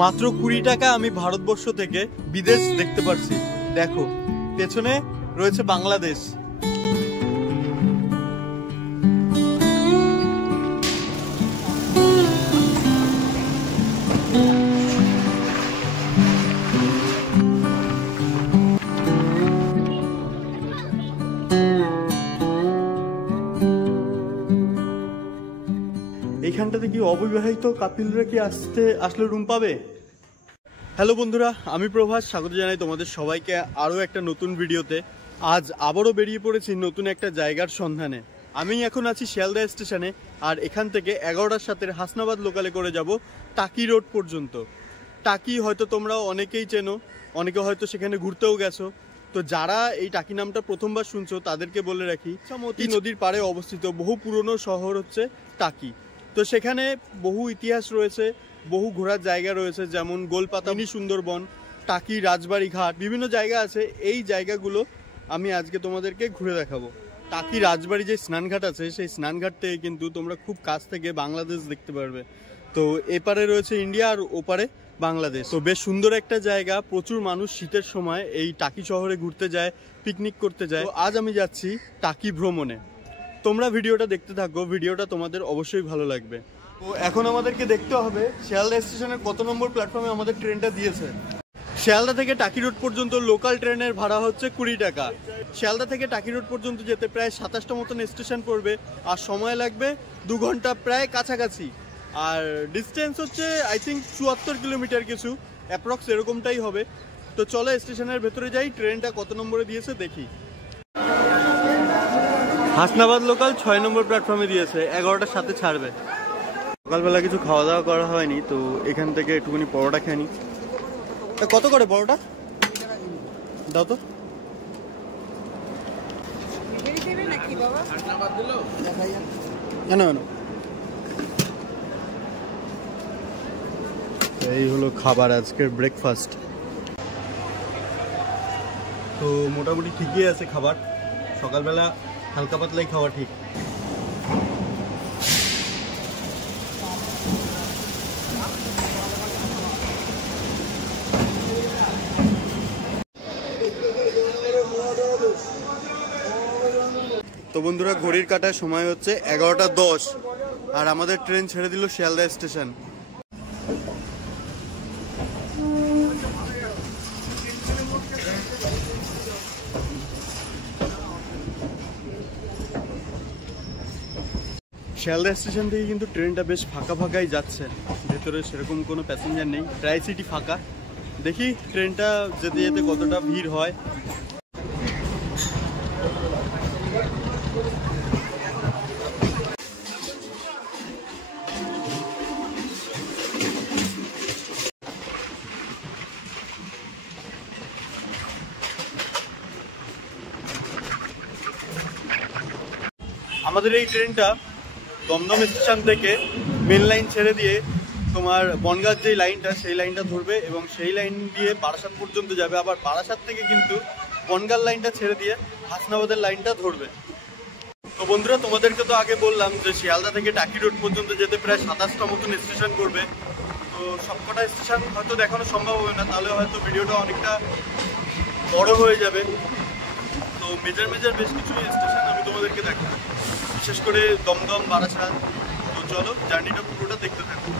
মাত্র 20 টাকা আমি ভারতবর্ষ থেকে বিদেশ দেখতে পারছি। দেখো পেছনে রয়েছে বাংলাদেশ। এইখানটাতে কি অবিবাহিত কাপিলরা কি আসলে রুম পাবে? হ্যালো বন্ধুরা, আমি প্রভাস, স্বাগত জানাই তোমাদের সবাইকে আরও একটা নতুন ভিডিওতে। আজ আবারও বেরিয়ে পড়েছি নতুন একটা জায়গার সন্ধানে। আমি এখন আছি শিয়ালদা স্টেশনে, আর এখান থেকে 11টার সাথে হাসনাবাদ লোকালে করে যাব টাকি রোড পর্যন্ত। টাকি হয়তো তোমরা অনেকেই চেনো, অনেকে হয়তো সেখানে ঘুরতেও গেছো। তো যারা এই টাকি নামটা প্রথমবার শুনছো তাদেরকে বলে রাখি, ইছামতি নদীর পাড়ে অবস্থিত বহু পুরনো শহর হচ্ছে টাকি। তো সেখানে বহু ইতিহাস রয়েছে, বহু ঘোরার জায়গা রয়েছে, যেমন গোলপাতা, মিনি সুন্দরবন, টাকি রাজবাড়ি ঘাট, বিভিন্ন জায়গা আছে। এই জায়গাগুলো আমি আজকে তোমাদেরকে ঘুরে দেখাবো। টাকি রাজবাড়ি যে স্নানঘাট আছে, সেই স্নানঘাট থেকে কিন্তু তোমরা খুব কাছ থেকে বাংলাদেশ দেখতে পারবে। তো এপারে রয়েছে ইন্ডিয়া আর ওপারে বাংলাদেশ। তো বেশ সুন্দর একটা জায়গা, প্রচুর মানুষ শীতের সময় এই টাকি শহরে ঘুরতে যায়, পিকনিক করতে যায়। তো আজ আমি যাচ্ছি টাকি ভ্রমণে। তোমরা ভিডিওটা দেখতে থাকো, ভিডিওটা তোমাদের অবশ্যই ভালো লাগবে। তো এখন আমাদেরকে দেখতে হবে শিয়ালদা স্টেশনের কত নম্বর প্ল্যাটফর্মে আমাদের ট্রেনটা দিয়েছে। শিয়ালদা থেকে টাকি রোড পর্যন্ত লোকাল ট্রেনের ভাড়া হচ্ছে 20 টাকা। শিয়ালদা থেকে টাকি রোড পর্যন্ত যেতে প্রায় 27টা মতন স্টেশন পড়বে, আর সময় লাগবে 2 ঘন্টা প্রায় কাছাকাছি। আর ডিস্টেন্স হচ্ছে আই থিঙ্ক 74 কিলোমিটার কিছু, অ্যাপ্রক্স এরকমটাই হবে। তো চলো স্টেশনের ভেতরে যাই, ট্রেনটা কত নম্বরে দিয়েছে দেখি। হাসনাবাদ লোকাল 6 নম্বর প্ল্যাটফর্মে দিয়েছে, 11টার সাথে ছাড়বে। সকালবেলা কিছু খাওয়া দাওয়া করা হয়নি, তো এখান থেকে একটুখানি পরোটা খেয়ে নিই। কত করে পরোটা দাও তো? এই হলো খাবার, আজকের ব্রেকফাস্ট। তো মোটামুটি ঠিকই আছে খাবার, সকালবেলা হালকা পাতলাই খাওয়া ঠিক। তো বন্ধুরা, ঘড়ির কাটার সময় হচ্ছে 11টা 10, আর আমাদের ট্রেন ছেড়ে দিল শিয়ালদা স্টেশন। শিয়ালদা স্টেশন থেকে কিন্তু ট্রেনটা বেশ ফাঁকা ফাঁকাই যাচ্ছে, ভেতরে সেরকম কোনো প্যাসেঞ্জার নেই, প্রায় সিটি ফাঁকা। দেখি ট্রেনটা যেতে যেতে কতটা ভিড় হয়। আমাদের এই ট্রেনটা দমদম স্টেশন থেকে মেন লাইন ছেড়ে দিয়ে তোমার বনগাঁর যে লাইনটা, সেই লাইনটা ধরবে এবং সেই লাইন দিয়ে বারাসাত পর্যন্ত যাবে। আবার বারাসাত থেকে কিন্তু বনগাঁর লাইনটা ছেড়ে দিয়ে হাসনাবাদের লাইনটা ধরবে। তো বন্ধুরা, তোমাদেরকে তো আগে বললাম যে শিয়ালদা থেকে টাকি রোড পর্যন্ত যেতে প্রায় 27টা মতন স্টেশন করবে। তো সবকটা স্টেশন হয়তো দেখানো সম্ভব হবে না, তাহলে হয়তো ভিডিওটা অনেকটা বড় হয়ে যাবে। তো মেজর বেশ কিছু স্টেশন আমি তোমাদেরকে দেখাবো, বিশেষ করে দমদম, বারাসাত। তো চলো জার্নিটা পুরোটা দেখতে থাকো।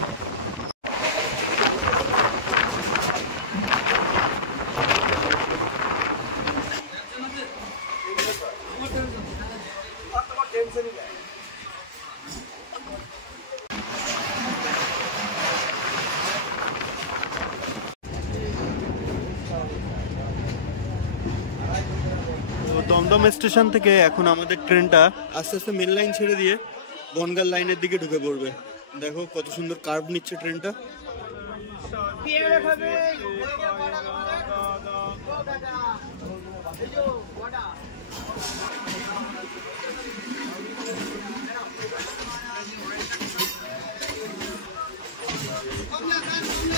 দমদম স্টেশন থেকে এখন আমাদের ট্রেনটা আস্তে আস্তে মেন লাইন ছেড়ে দিয়ে বনগাঁর লাইনের দিকে ঢুকে পড়বে। দেখো কত সুন্দর কার্ভ নিচ্ছে ট্রেনটা।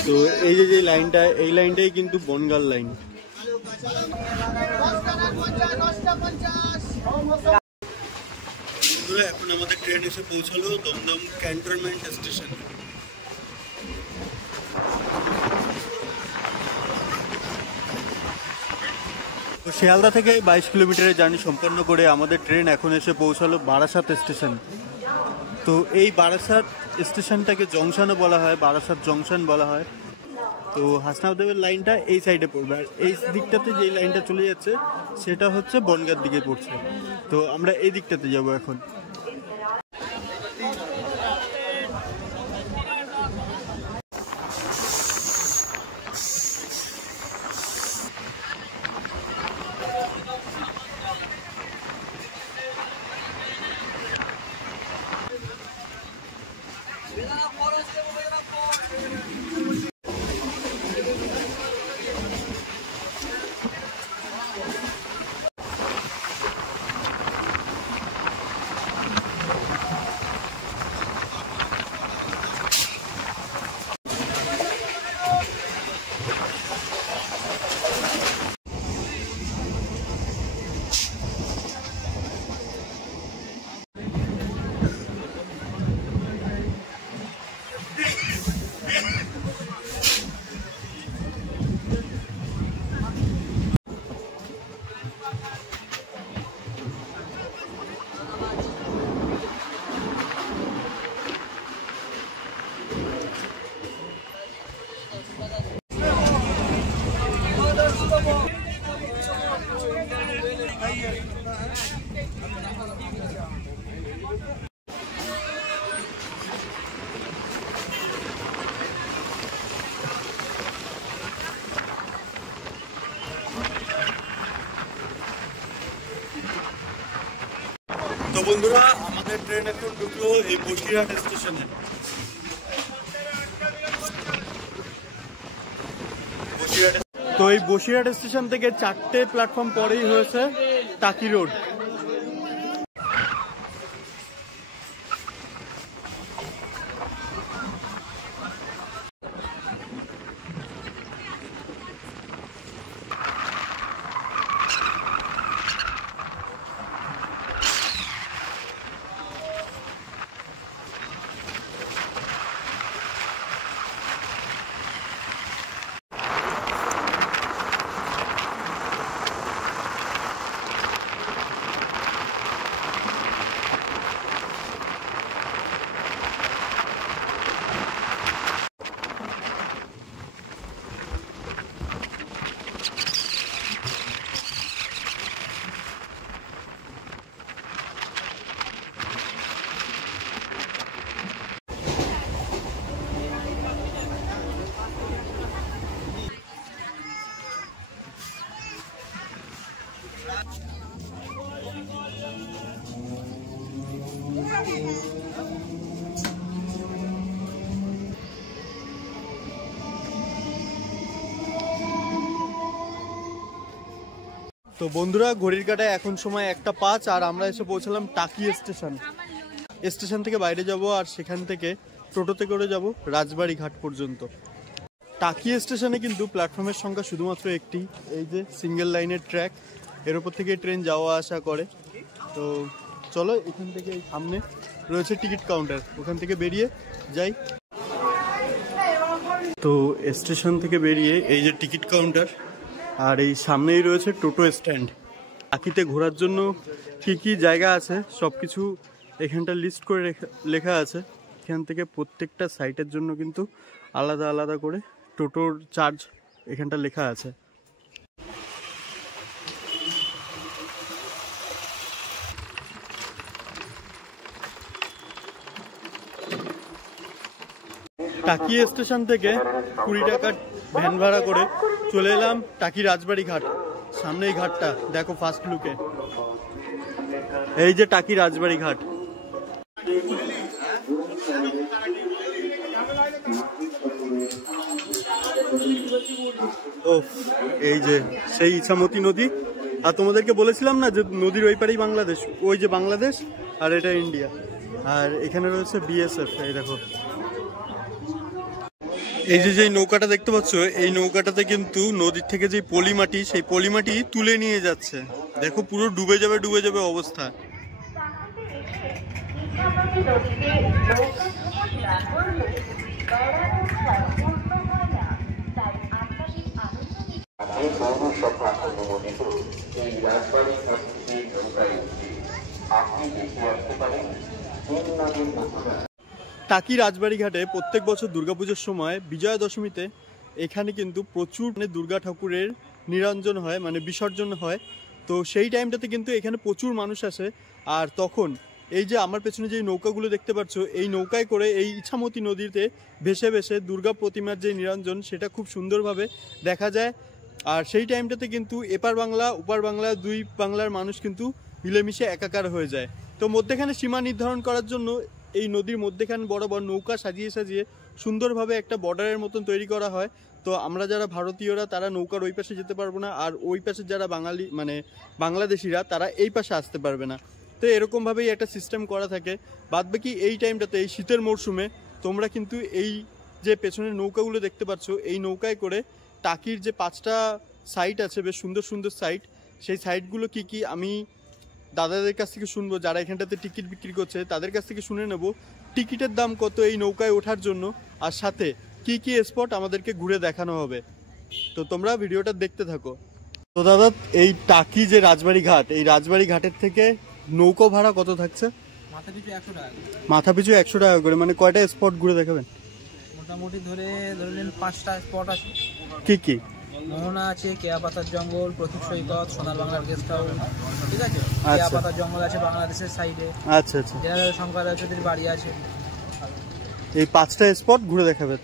তো এই যে লাইনটা, এই লাইনটাই কিন্তু বনগাঁর লাইন। এখন আমাদের ট্রেন এসে পৌঁছালো দমদম ক্যান্টনমেন্ট স্টেশন। তো শিয়ালদা থেকে 22 কিলোমিটারের জার্নি সম্পন্ন করে আমাদের ট্রেন এখন এসে পৌঁছালো বারাসাত স্টেশন। তো এই বারাসাত স্টেশনটাকে জংশনও বলা হয়, বারাসাত জংশন বলা হয়। তো হাসনাবাদের লাইনটা এই সাইডে পড়বে, আর এই দিকটাতে যেই লাইনটা চলে যাচ্ছে সেটা হচ্ছে বনগাঁর দিকে পড়ছে। তো আমরা এই দিকটাতে যাব এখন। তো বন্ধুরা, আমাদের ট্রেন এখন ঢুকলো এই বসিরহাট স্টেশনে। তো এই বসিরহাট স্টেশন থেকে 4টে প্ল্যাটফর্ম পরেই হয়েছে টাকি রোড। তো বন্ধুরা, ঘড়ির কাঁটায় এখন সময় 1:05 আর আমরা এসে পৌঁছালাম টাকি স্টেশন। স্টেশন থেকে বাইরে যাব আর সেখান থেকে টোটোতে করে যাব রাজবাড়ি ঘাট পর্যন্ত। টাকি স্টেশনে কিন্তু প্ল্যাটফর্মের সংখ্যা শুধুমাত্র একটি, এই যে সিঙ্গেল লাইনের ট্র্যাক, এর উপর থেকে ট্রেন যাওয়া আসা করে। তো চলো, এখান থেকে সামনে রয়েছে টিকিট কাউন্টার, ওখান থেকে বেরিয়ে যাই। তো স্টেশন থেকে বেরিয়ে এই যে টিকিট কাউন্টার, আর এই সামনেই রয়েছে টোটো স্ট্যান্ড। টাকিতে ঘোরার জন্য কি কি জায়গা আছে সব কিছু এখানটা লিস্ট করে লেখা আছে। এখান থেকে প্রত্যেকটা সাইটের জন্য কিন্তু আলাদা আলাদা করে টোটোর চার্জ এখানটা লেখা আছে। টাকি স্টেশন থেকে 20 টাকার ভ্যান ভাড়া করে চলে এলাম টাকি রাজবাড়ি ঘাট। সামনে এই ঘাটটা দেখো ফার্স্ট লুকে, এই যে টাকি রাজবাড়ি ঘাট। ও, এই যে সেই ইছামতি নদী। আর তোমাদেরকে বলেছিলাম না যে নদীর ওই পারেই বাংলাদেশ, ওই যে বাংলাদেশ আর এটা ইন্ডিয়া। আর এখানে রয়েছে বিএসএফ। এই দেখো, এই যে নৌকাটা দেখতে পাচ্ছ, এই নৌকাটাতে কিন্তু নদীর থেকে যে পলিমাটি, সেই পলিমাটি তুলে নিয়ে যাচ্ছে। দেখো পুরো ডুবে যাবে অবস্থা। রাজবাড়ী পৌরসভা অনুমোদিত এই রাজবাড়ী ঘাট থেকে নৌকায় উঠে আপনি দেখে আসতে পারেন তিন নদীর নৌকা। টাকি রাজবাড়ি ঘাটে প্রত্যেক বছর দুর্গাপুজোর সময় বিজয়া দশমীতে এখানে কিন্তু প্রচুর দুর্গা ঠাকুরের নিরঞ্জন হয়, মানে বিসর্জন হয়। তো সেই টাইমটাতে কিন্তু এখানে প্রচুর মানুষ আসে। আর তখন এই যে আমার পেছনে যে নৌকাগুলো দেখতে পাচ্ছ, এই নৌকায় করে এই ইছামতি নদীতে ভেসে ভেসে দুর্গা প্রতিমার যে নিরঞ্জন সেটা খুব সুন্দরভাবে দেখা যায়। আর সেই টাইমটাতে কিন্তু এপার বাংলা ওপার বাংলা দুই বাংলার মানুষ কিন্তু মিলেমিশে একাকার হয়ে যায়। তো মধ্যেখানে সীমা নির্ধারণ করার জন্য এই নদীর মধ্যেখানে বড় বড় নৌকা সাজিয়ে সাজিয়ে সুন্দরভাবে একটা বর্ডারের মতন তৈরি করা হয়। তো আমরা যারা ভারতীয়রা তারা নৌকার ওই পাশে যেতে পারবো না, আর ওই পাশে যারা বাঙালি মানে বাংলাদেশিরা তারা এই পাশে আসতে পারবে না। তো এরকমভাবেই একটা সিস্টেম করা থাকে। বাদবাকি এই টাইমটাতে এই শীতের মরশুমে তোমরা কিন্তু এই যে পেছনের নৌকাগুলো দেখতে পাচ্ছ, এই নৌকায় করে টাকির যে 5টা সাইট আছে, বেশ সুন্দর সুন্দর সাইট, সেই সাইটগুলো কি কি আমি দাদাদের কাছ থেকে শুনবো, যারা এখানটাতে টিকিট বিক্রি করছে তাদের কাছ থেকে শুনে নেব টিকিটের দাম কত এই নৌকায় ওঠার জন্য, আর সাথে কি কি স্পট আমাদেরকে ঘুরে দেখানো হবে। তো তোমরা ভিডিওটা দেখতে থাকো। তো দাদা, এই টাকি যে রাজবাড়ি ঘাট, এই রাজবাড়ি ঘাটের থেকে নৌকো ভাড়া কত থাকছে? মাথা পিছু 100 টাকা করে। মানে কয়টা স্পট ঘুরে দেখাবেন? মোটামুটি ধরলেন 5টা স্পট আছে। কি কি? মোহনা আছে, কেয়াপাতার জঙ্গল, প্রতীক সৈকত, সোনার বাংলার গেস্ট হাউস, ঠিক আছে। কেয়াপাতার জঙ্গল আছে বাংলাদেশের সাইডে। আচ্ছা আচ্ছা। জেনারেল শঙ্করাচার্যের বাড়ি আছে। এই 5টা স্পট ঘুরে দেখাবে।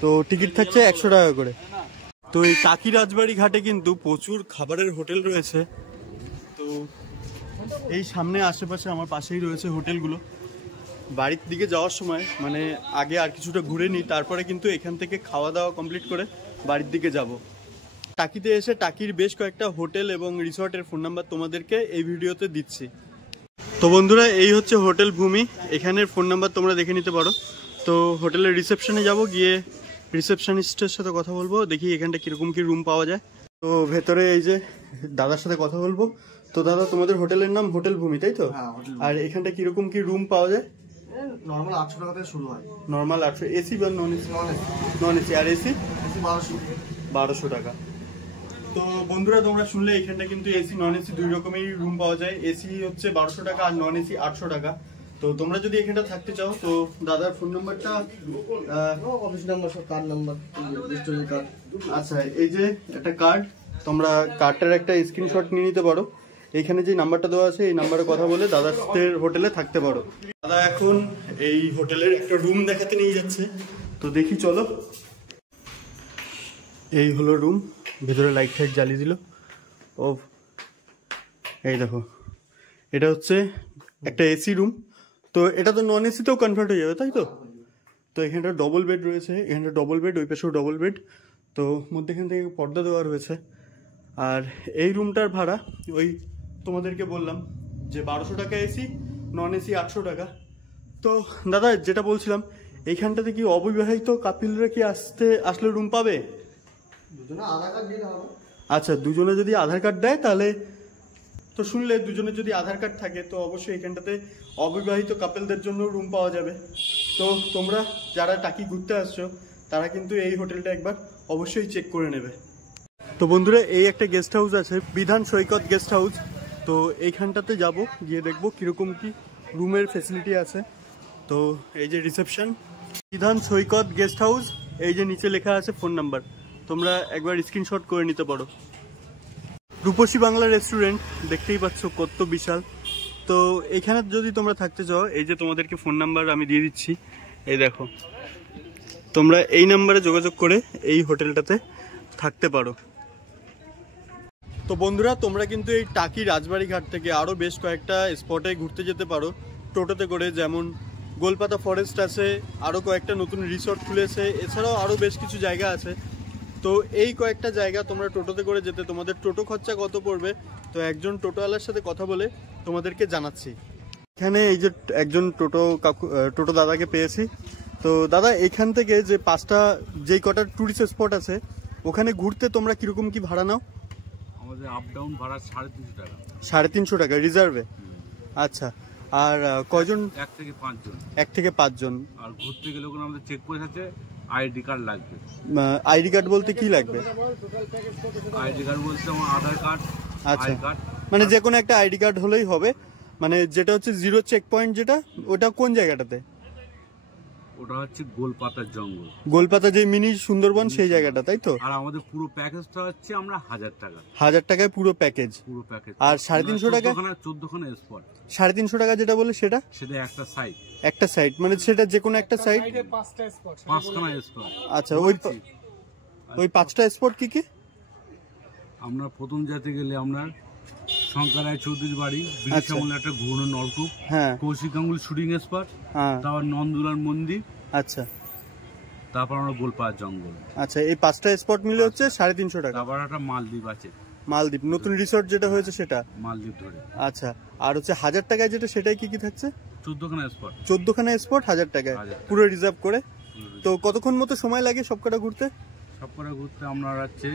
তো টিকিট থাকছে 100 টাকা করে। তো এই টাকি রাজবাড়ি ঘাটে কিন্তু প্রচুর খাবারের হোটেল রয়েছে। তো এই সামনে আশেপাশে আমার পাশেই রয়েছে হোটেলগুলো। বাড়ির দিকে যাওয়ার সময় মানে আগে আর কিছুটা ঘুরে নিই, তারপরে কিন্তু এখান থেকে খাওয়া দাওয়া কমপ্লিট করে বাড়ির দিকে যাব। টাকিতে এসে টাকির বেশ কয়েকটা হোটেল এবং রিসর্টের ফোন নাম্বার তোমাদেরকে এই ভিডিওতে দিচ্ছি। তো বন্ধুরা, এই হচ্ছে হোটেল ভূমি। এখানের ফোন নাম্বার তোমরা দেখে নিতে পারো। তো হোটেলের রিসেপশনে যাব, গিয়ে রিসেপশনিস্টের সাথে কথা বলবো, দেখি এখানটা কীরকম কী রুম পাওয়া যায়। তো ভেতরে এই যে দাদার সাথে কথা বলবো। তো দাদা, তোমাদের হোটেলের নাম হোটেল ভূমি, তাই তো? আর এখানটা কিরকম কি রুম পাওয়া যায়? নর্মাল 800 টাকা থেকে শুরু হয়। নর্মাল 800। এসি বা নন এসি? Non AC. আর এসি? এসি 1200 টাকা। তো বন্ধুরা, তোমরা শুনলে এখানটা কিন্তু এসি নন এসি দুই রকমেরই রুম পাওয়া যায়। এসি হচ্ছে 1200 টাকা আর নন এসি 800 টাকা। তো তোমরা যদি এখানটা থাকতে চাও তো দাদার ফোন নাম্বারটা, অফিস নাম্বার, সব কার্ড নাম্বার, রেজিস্ট্রেশন কার্ড। আচ্ছা, এই যে একটা কার্ড, তোমরা কার্ডটার একটা স্ক্রিনশট নিয়ে নিতে পারো। এইখানে যে নাম্বারটা দেওয়া আছে এই নাম্বারে কথা বলে দাদাদের হোটেলে থাকতে পারো। দাদা এখন এই হোটেলের একটা রুম দেখাতে নিয়ে যাচ্ছে, তো দেখি চলো। এই হলো রুম, ভেতরে লাইট ফাইট জ্বালিয়ে দিল। ও এই দেখো, এটা হচ্ছে একটা এসি রুম। তো এটা তো নন এসিতেও কনভার্ট হয়ে যাবে, তাই তো? তো এখানটা ডবল বেড রয়েছে, এখানটা ডবল বেড, ওই পাশেও ডবল বেড। তো মধ্যেখান থেকে পর্দা দেওয়া রয়েছে। আর এই রুমটার ভাড়া ওই তোমাদেরকে বললাম যে 1200 টাকা এসি, নন এসি 800 টাকা। তো দাদা যেটা বলছিলাম, এইখানটাতে কি অবিবাহিত কাপিলরা কি আসলে রুম পাবে? দুজনে আধার কার্ড দিতে হবে। আচ্ছা, দুজনে যদি আধার কার্ড দেয় তাহলে তো শুনলে, দুজনের যদি আধার কার্ড থাকে তো অবশ্যই এখানটাতে অবিবাহিত কাপেলদের জন্য রুম পাওয়া যাবে। তো তোমরা যারা টাকি ঘুরতে আসছো তারা কিন্তু এই হোটেলটা একবার অবশ্যই চেক করে নেবে। তো বন্ধুরা, এই একটা গেস্ট হাউস আছে, বিধান সৈকত গেস্ট হাউস। তো এইখানটাতে যাব, গিয়ে দেখবো কীরকম কি রুমের ফেসিলিটি আছে। তো এই যে রিসেপশন, বিধান সৈকত গেস্ট হাউস, এই যে নিচে লেখা আছে ফোন নাম্বার, তোমরা একবার স্ক্রিনশট করে নিতে পারো। রূপসী বাংলা রেস্টুরেন্ট দেখতেই পাচ্ছ কত বিশাল। তো এখানে যদি তোমরা থাকতে চাও, এই যে তোমাদেরকে ফোন নাম্বার আমি দিয়ে দিচ্ছি, এই দেখো, তোমরা এই নাম্বারে যোগাযোগ করে এই হোটেলটাতে থাকতে পারো। তো বন্ধুরা, তোমরা কিন্তু এই টাকি রাজবাড়ি ঘাট থেকে আরও বেশ কয়েকটা স্পটে ঘুরতে যেতে পারো টোটোতে করে। যেমন গোলপাতা ফরেস্ট আছে, আরও কয়েকটা নতুন রিসর্ট খুলেছে, এছাড়াও আরও বেশ কিছু জায়গা আছে। তো এই কয়েকটা জায়গা তোমরা টোটোতে করে যেতে তোমাদের টোটো খরচা কত পড়বে, তো একজন টোটোওয়ালার সাথে কথা বলে তোমাদেরকে জানাচ্ছি। এখানে এই যে একজন টোটো দাদাকে পেয়েছি। তো দাদা, এখান থেকে যে 5টা যেই কটা ট্যুরিস্ট স্পট আছে ওখানে ঘুরতে তোমরা কীরকম কি ভাড়া নাও? আমাদের আপ ডাউন ভাড়া 350 টাকা। 350 টাকা রিজার্ভে? আচ্ছা। আর কয়জন? 1 থেকে 5 জন। 1 থেকে 5 জন। আর ঘুরতে গেলে ওখানে আমাদের চেক পোস্ট আছে, আইডি কার্ড লাগবে। আইডি কার্ড বলতে কি লাগবে? আইডি কার্ড বলতে আমার আধার কার্ড। আচ্ছা, মানে যে কোনো একটা আইডি কার্ড হলেই হবে। মানে যেটা হচ্ছে জিরো চেক পয়েন্ট, যেটা ওটা কোন জায়গাটাতে? ওটা হচ্ছে গোলপাতার জঙ্গল, গোলপাতা যে মিনি সুন্দরবন সেই জায়গাটা, তাই তো? আর আমাদের পুরো প্যাকেজটা হচ্ছে আমরা 1000 টাকা। 1000 টাকায় পুরো প্যাকেজ? পুরো প্যাকেজ। আর 350 টাকা? 14খানা স্পট। 350 টাকা যেটা বলে সেটা? সেটা একটা সাইড। একটা সাইড মানে সেটা যে কোনো একটা সাইড? 5খানা স্পট। আচ্ছা, ওই 5টা স্পট কি কি? আমরা প্রথম যেতে গেলে আমরা শঙ্কর রায় চৌধুরীর বাড়ি, ব্রিটিশ আমলের একটা ঘুরনো নলকূপ, হ্যাঁ, কৌশিক গাঙ্গুলি শুটিং স্পট, হ্যাঁ, তারপর নন্দুলার মন্দির, আচ্ছা, তারপর আমরা গোলপাড়ার জঙ্গল। আচ্ছা, এই 5টা স্পট মিলে হচ্ছে 350 টাকা। তারপর একটা মালদ্বীপ আছে, মালদ্বীপ নতুন রিসোর্ট যেটা হয়েছে সেটা? মালদ্বীপ ধরে। আচ্ছা, আর হচ্ছে 1000 টাকায় যেটা, সেটাই কি কি থাকছে? 14খানা স্পট। 14খানা স্পট 1000 টাকায় পুরো রিজার্ভ করে। তো কতক্ষণ মতো সময় লাগে সবকটা ঘুরতে? সবকটা ঘুরতে আমরা হচ্ছে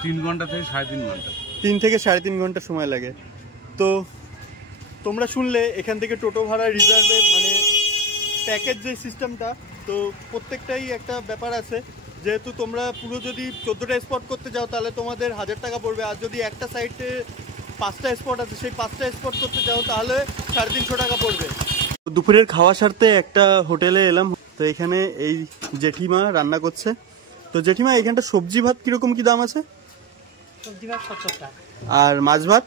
3 ঘন্টা থেকে 3.5 ঘন্টা। 3 থেকে 3.5 ঘন্টা সময় লাগে। তো তোমরা শুনলে এখান থেকে টোটো ভাড়া রিজার্ভে মানে প্যাকেজ যে সিস্টেমটা, তো প্রত্যেকটাই একটা ব্যাপার আছে। যেহেতু তোমরা পুরো যদি 14টা স্পট করতে যাও তাহলে তোমাদের 1000 টাকা পড়বে, আর যদি একটা সাইডে 5টা স্পট আছে সেই 5টা স্পট করতে যাও তাহলে 350 টাকা পড়বে। দুপুরের খাওয়া সারতে একটা হোটেলে এলাম। তো এখানে এই জেঠিমা রান্না করছে। তো জেঠিমা, এখানটা সবজি ভাত কিরকম কি দাম আছে? সবজি ভাত 70 টাকা, আর মাছ ভাত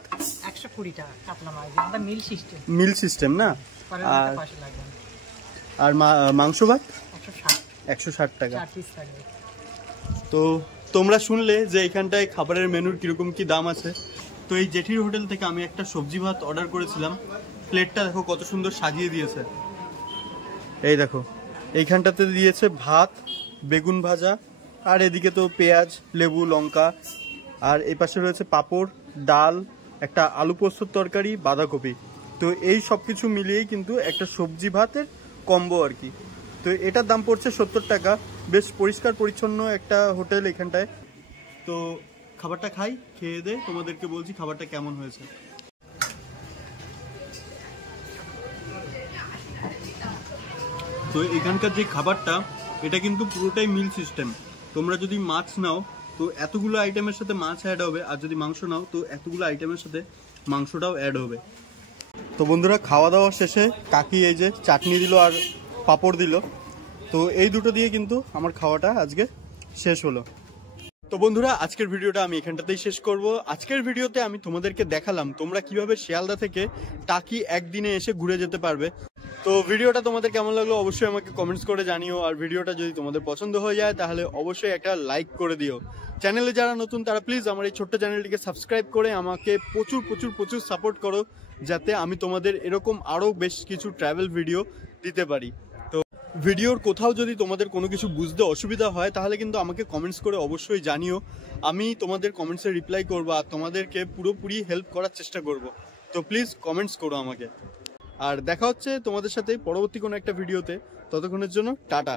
120 টাকা। কাতলা মাছ, এটা মিল সিস্টেম। মিল সিস্টেম না? আর মাংস ভাত 160 টাকা। তো তোমরা শুনলে যে এখানটায় খাবারের মেনুর কিরকম কি দাম আছে। তো এই জেঠির হোটেল থেকে আমি একটা সবজি ভাত অর্ডার করেছিলাম। প্লেটটা দেখো কত সুন্দর সাজিয়ে দিয়েছে। এই দেখো, এইখানটাতে দিয়েছে ভাত, বেগুন ভাজা, আর এদিকে তো পেঁয়াজ, লেবু, লঙ্কা, আর এই পাশে রয়েছে পাঁপড়, ডাল, একটা আলু পোস্তর তরকারি, বাঁধাকপি। তো এই সব কিছু মিলিয়েই কিন্তু একটা সবজি ভাতের কম্বো আর কি। তো এটার দাম পড়ছে 70 টাকা। বেশ পরিষ্কার পরিচ্ছন্ন একটা হোটেল এখানটায়। তো খাবারটা খাই, খেয়ে দে তোমাদেরকে বলছি খাবারটা কেমন হয়েছে। তো এখানকার যে খাবারটা, এটা কিন্তু পুরোটাই মিল সিস্টেম। তোমরা যদি মাছ নাও তো এতগুলো আইটেমের সাথে মাছ অ্যাড হবে, আর যদি মাংস নাও তো এতগুলো আইটেমের সাথে মাংসটাও অ্যাড হবে। তো বন্ধুরা, খাওয়া দাওয়া শেষে কাকি এই যে চাটনি দিল আর পাঁপড় দিল। তো এই দুটো দিয়ে কিন্তু আমার খাওয়াটা আজকে শেষ হলো। তো বন্ধুরা, আজকের ভিডিওটা আমি এখানটাতেই শেষ করব। আজকের ভিডিওতে আমি তোমাদেরকে দেখালাম তোমরা কিভাবে শিয়ালদা থেকে টাকি একদিনে এসে ঘুরে যেতে পারবে। তো ভিডিওটা তোমাদের কেমন লাগলো অবশ্যই আমাকে কমেন্টস করে জানিও। আর ভিডিওটা যদি তোমাদের পছন্দ হয়ে যায় তাহলে অবশ্যই একটা লাইক করে দিও। চ্যানেলে যারা নতুন তারা প্লিজ আমার এই ছোট্ট চ্যানেলটিকে সাবস্ক্রাইব করে আমাকে প্রচুর প্রচুর প্রচুর সাপোর্ট করো, যাতে আমি তোমাদের এরকম আরও বেশ কিছু ট্রাভেল ভিডিও দিতে পারি। তো ভিডিওর কোথাও যদি তোমাদের কোনো কিছু বুঝতে অসুবিধা হয় তাহলে কিন্তু আমাকে কমেন্টস করে অবশ্যই জানিও। আমি তোমাদের কমেন্টসে রিপ্লাই করবো আর তোমাদেরকে পুরোপুরি হেল্প করার চেষ্টা করব। তো প্লিজ কমেন্টস করো আমাকে। আর দেখা হচ্ছে তোমাদের সাথে পরবর্তী কোনো একটা ভিডিওতে। ততক্ষণের জন্য টাটা।